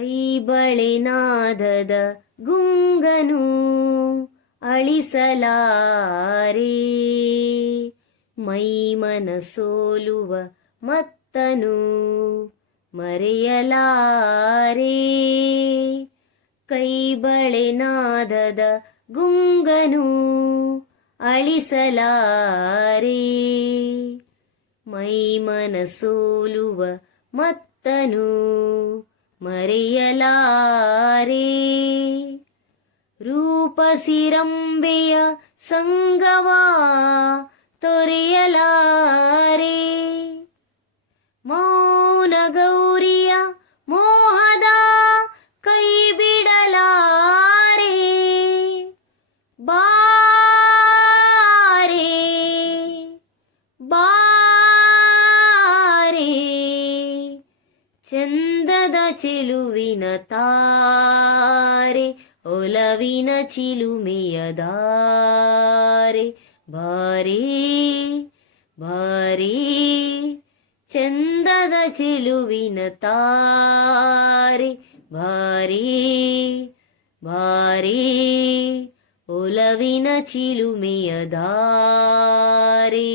ಕೈ ಬಳೆನಾದದ ಗುಂಗನು ಅಳಿಸಲಾರೆ. ಮೈ ಸೋಲುವ ಮತ್ತನು ಮರೆಯಲಾರೆ. ಕೈಬಳೆನಾದದ ಗುಂಗನು ಅಳಿಸಲಾರೆ. ಮೈ ಸೋಲುವ ಮತ್ತನು ಮರೆಯಲಾರೆ. ರೂಪಸಿರಂಬೆಯ ಸಂಗವಾ ತೊರೆಯಲಾರೆ. ಮೌನ ಗೌರಿಯ ಮೋಹದ ಕೈ ಬಿಡಲಾರೆ. ಬಾರೆ ಚಂದದ ಚಿಲುವಿನ ತಾರೆ ಒಲವಿನ ಚಿಲುಮೆಯ ದಾರೆ ಬಾರಿ ಬಾರಿ ಚಂದದ ಚಿಲುವಿನ ತಾರೆ ಬಾರಿ ಬಾರಿ ಒಲವಿನ ಚಿಲುಮೆಯ ದಾರೆ